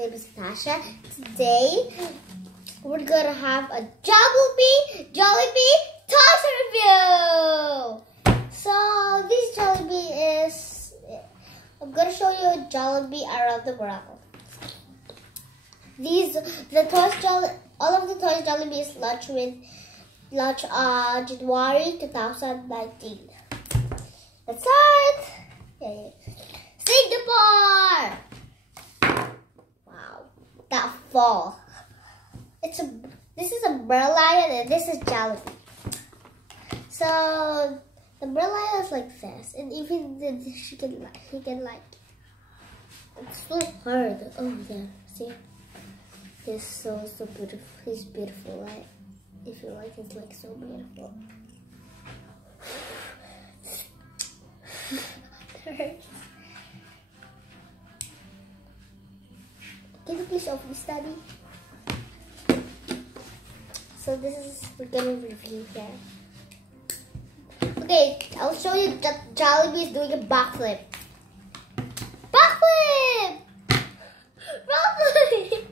name is Tasha. Today, we're gonna have a Jollibee toys review. So this Jollibee is, I'm gonna show you Jollibee around the world. All of the toys Jollibee is launched January 2019. Let's start. Singapore. Wow, that fall. This is a Berlion and this is Jollibee. So the Berlion is like this, and even he can like. It's so hard. Oh yeah, see. He's so beautiful. He's beautiful, right? If you like, he's like so beautiful. Can you please open the study? So this is, we're gonna review here. Okay, I'll show you that Jollibee is doing a backflip. Backflip! Backflip!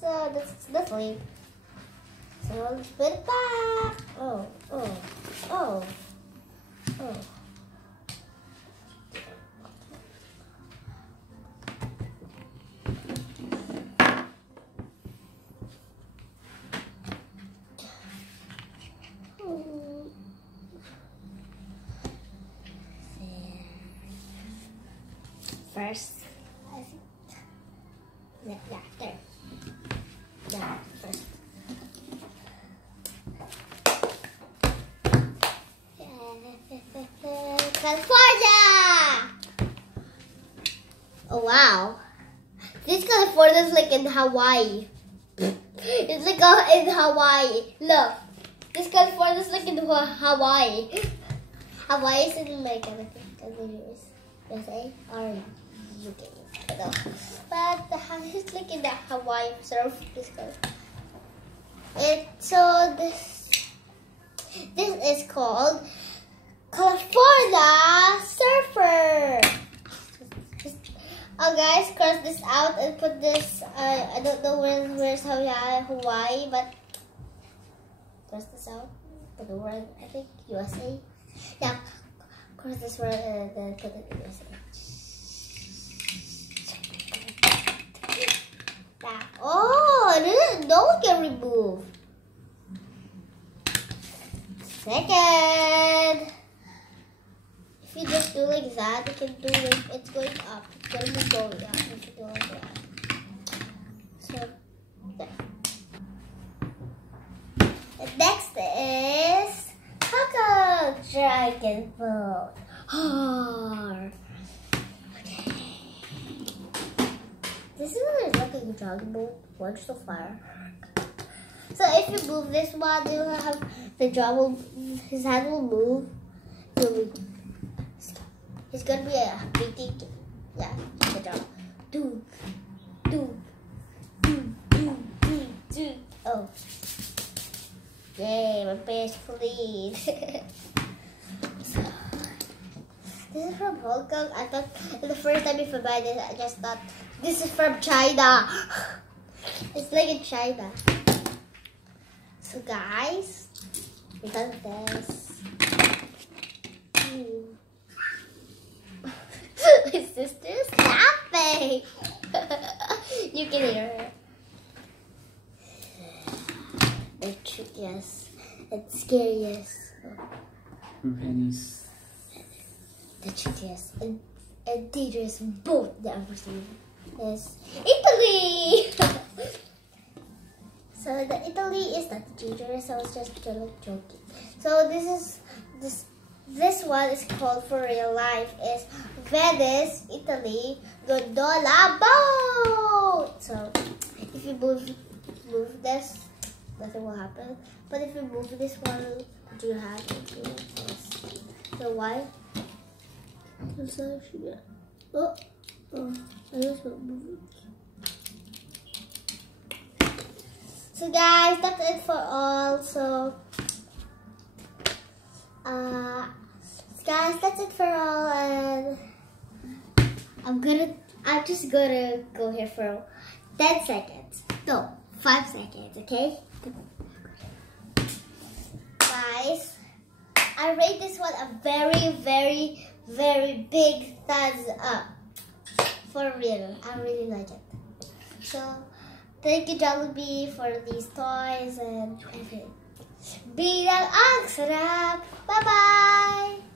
So that's flip. So let's put it back. Oh. First, I think. Yeah, there. Yeah, first. California! Oh wow. This California is like in Hawaii. It's like in Hawaii. Look. This California is like in Hawaii. Hawaii is in America, I think. USA or UK. I don't know. But it's like in the Hawaii surf. This is called California Surfer. Oh guys, cross this out and put this. I don't know where's Hawaii, but cross this out. Put the word, I think USA. Yeah, cross this word and then put it in USA. Oh, I didn't know we can remove. Second. If you just do like that, you can do it. It's going up. It's going to be going up. If you do like that. So, there. The next is Taco Dragon Boat. Okay. This is like a dragon boat. Watch the fire. So if you move this one, you will have the dragon. His hand will move. He's gonna be a beating. Yeah, good job. Do. Oh. Yay, my best lead. So, this is from Hong Kong. I thought the first time if I buy this, I just thought this is from China. It's like in China. So guys, we got this. My sister's laughing. You can hear her. The trickiest and scariest. Pennies. The trickiest and dangerous boat that I've ever seen is Italy. So the Italy is not dangerous. I was just joking. So this one is called for real life is Venice, Italy, gondola boat. So if you move this, nothing will happen. But if you move this one, you have to do this. So why? Oh, I just not moving. So guys, that's it for all. So guys, that's it for all, and I'm just gonna go here for 10 seconds. No, 5 seconds, okay? Guys, I rate this one a very, very, very big thumbs up. For real, I really like it. So, thank you Jollibee for these toys and everything. Bilang ang sarap! Bye-bye!